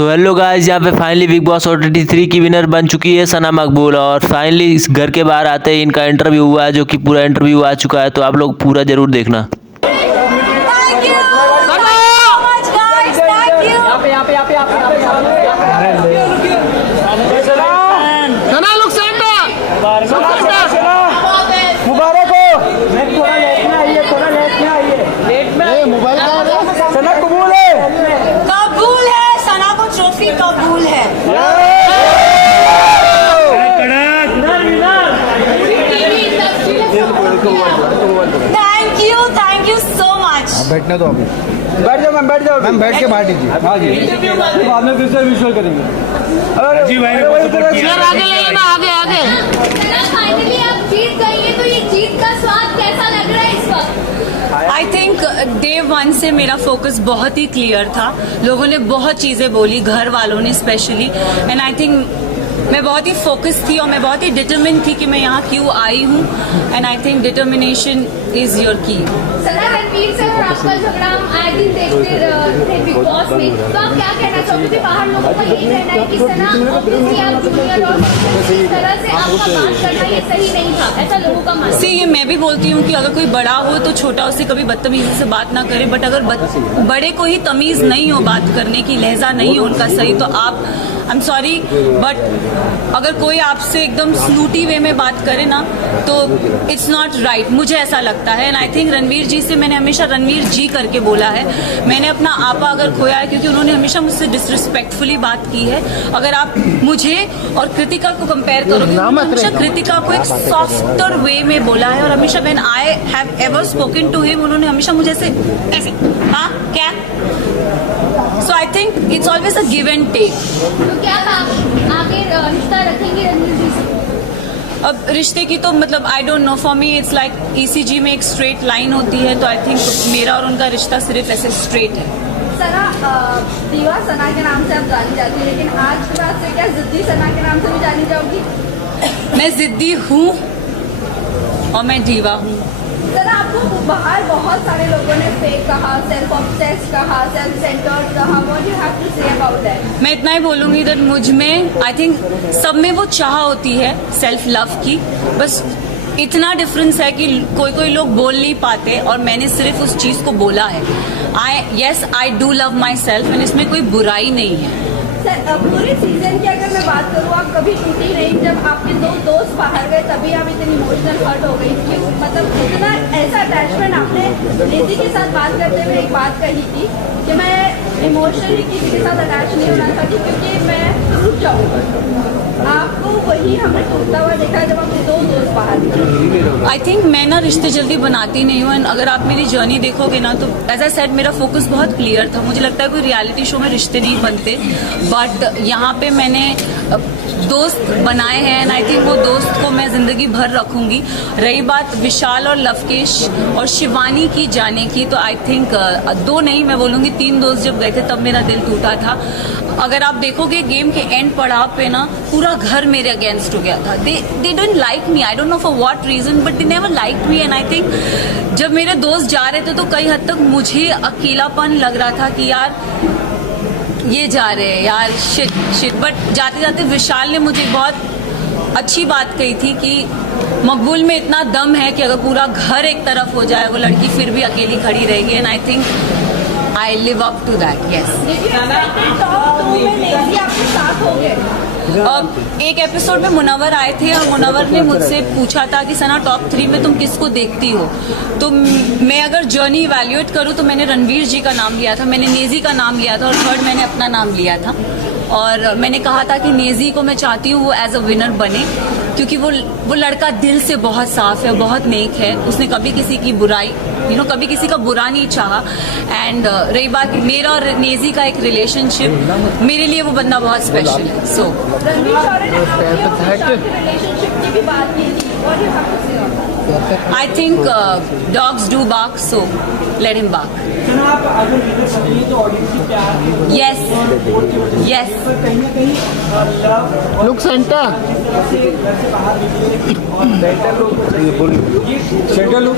So hello guys, यहाँ पे finally big boss OTT 3 की विनर बन चुकी है सना मकबूल। और फाइनली इस घर के बाहर आते ही इनका इंटरव्यू हुआ है, जो कि पूरा इंटरव्यू आ चुका है। तो आप लोग पूरा जरूर देखना। मुबारक हो। थोड़ा लेट में आइए, थोड़ा लेट में आइए। लेट में मोबाइल सना कबूल है, कबूल है, सना को ट्रॉफी कबूल है। Thank you so much. बैठने दो अभी। बैठ जाओ मैम, बैठ जाओ मैम, बैठ के बाहर दीजिए। हाँ जी, बाद में फिर से विजुअल करेंगे। जी भाई ने बहुत सपोर्ट किया। आगे ले ना, आगे आगे। फाइनली आप जीत गई है, तो ये जीत का स्वाद कैसा लग रहा है इस वक्त? आई थिंक डे 1 से मेरा फोकस बहुत ही क्लियर था। लोगों ने बहुत चीज़ें बोली, घर वालों ने स्पेशली, एंड आई थिंक मैं बहुत ही फोकस थी और मैं बहुत ही डिटरमिन थी कि मैं यहाँ क्यों आई हूँ। And I think determination is your की। सना, रणवीर से और आपका झगड़ा हम आए दिन देखते थे बिग बॉस में, तो आप क्या कहना चाहोगे? बाहर लोगों का यही कहना है कि सना ऑब्वियसली आप जूनियर और इस तरह से आपका बात करना ये सही नहीं था, ऐसा लोगों का मानना है। ये मैं भी बोलती हूँ कि अगर कोई बड़ा हो तो छोटा उससे कभी बदतमीजी से बात ना करे, बट अगर बड़े को ही तमीज नहीं हो बात करने की, लहजा नहीं हो उनका सही, तो आप आई एम सॉरी बट अगर कोई आपसे एकदम स्नूटी वे में बात करे ना तो इट्स नॉट राइट, मुझे ऐसा लगता है। एंड आई थिंक रणवीर जी से मैंने हमेशा रणवीर जी करके बोला है। मैंने अपना आपा अगर खोया है क्योंकि उन्होंने हमेशा मुझसे डिसरिस्पेक्टफुली बात की है। अगर आप मुझे और कृतिका को कंपेयर करोगे, हमेशा कृतिका को एक सॉफ्टर वे में बोला है और हमेशा when I have ever spoken to him, उन्होंने हमेशा मुझे ऐसे हाँ क्या, so I think it's always a give and take. तो क्या आप आगे रिश्ता रखेंगे रणवीर जी से? अब रिश्ते की तो मतलब आई don't know, for me it's like ECG में एक स्ट्रेट लाइन होती है, तो आई थिंक मेरा और उनका रिश्ता सिर्फ ऐसे स्ट्रेट है। सना, दीवा सना के नाम से आप जानी जाती है, लेकिन आज के बाद से क्या जिद्दी सना के नाम से भी जानी जाओगी? मैं जिद्दी हूँ और मैं दीवा हूँ। सना, आपको बाहर बहुत सारे लोगों ने फेक कहा, सेल्फ ऑब्सेस्ड कहा, सेल्फ सेंटर्ड कहा, what you have to say about that? मैं इतना ही बोलूंगी दैट मुझ में आई थिंक सब में वो चाह होती है सेल्फ लव की, बस इतना डिफरेंस है कि कोई लोग बोल नहीं पाते और मैंने सिर्फ उस चीज को बोला है। I do love my self and इसमें कोई बुराई नहीं है। सर, पूरे सीजन की अगर मैं बात करूँ, आप कभी टूटी नहीं। जब आपके दो दोस्त बाहर गए तभी आप इतनी इमोशनल हर्ट हो गई। क्यों, मतलब इतना ऐसा अटैचमेंट? आपने निधि के साथ बात करते हुए एक बात कही थी कि मैं इमोशनली किसी के साथ अटैच नहीं होना चाहती क्योंकि मैं टूट जाऊँगा। आपको वही हमने टूटता हुआ देखा जब आपके दो दोस्त बाहर गए। आई थिंक मैं ना रिश्ते जल्दी बनाती नहीं हूँ। अगर आप मेरी जर्नी देखोगे ना तो एज आई सेड मेरा फोकस बहुत क्लियर था। मुझे लगता है कोई रियलिटी शो में रिश्ते नहीं बनते, बट यहाँ पे मैंने दोस्त बनाए हैं एंड आई थिंक वो दोस्त को मैं जिंदगी भर रखूंगी। रही बात विशाल और लवकेश और शिवानी की जाने की, तो आई थिंक 2 नहीं मैं बोलूंगी 3 दोस्त जब गए थे तब मेरा दिल टूटा था। अगर आप देखोगे गेम के एंड पड़ाव पे ना पूरा घर मेरे अगेंस्ट हो गया था। They don't like me, I don't know for what reason, but they never like me. And I think जब मेरे दोस्त जा रहे थे तो कई हद तक मुझे अकेलापन लग रहा था कि यार ये जा रहे हैं यार, शिट। बट जाते जाते विशाल ने मुझे बहुत अच्छी बात कही थी कि मकबूल में इतना दम है कि अगर पूरा घर एक तरफ हो जाए वो लड़की फिर भी अकेली खड़ी रहेगी। And I think I live up to that, yes. एक एपिसोड में मुनव्वर आए थे और मुनव्वर ने मुझसे पूछा था कि सना टॉप 3 में तुम किसको देखती हो। तो मैं अगर जर्नी इवैल्यूएट करूँ तो मैंने रणवीर जी का नाम लिया था, मैंने नेजी का नाम लिया था और थर्ड मैंने अपना नाम लिया था। और मैंने कहा था कि नेजी को मैं चाहती हूँ वो एज अ विनर बने क्योंकि वो लड़का दिल से बहुत साफ है, बहुत नेक है। उसने कभी किसी की बुराई कभी किसी का बुरा नहीं चाहा। एंड रही बात मेरा और नेजी का एक रिलेशनशिप, मेरे लिए वो बंदा बहुत स्पेशल है। So I think dogs do bark, so let him bark. Yes yes. Look centre centre look.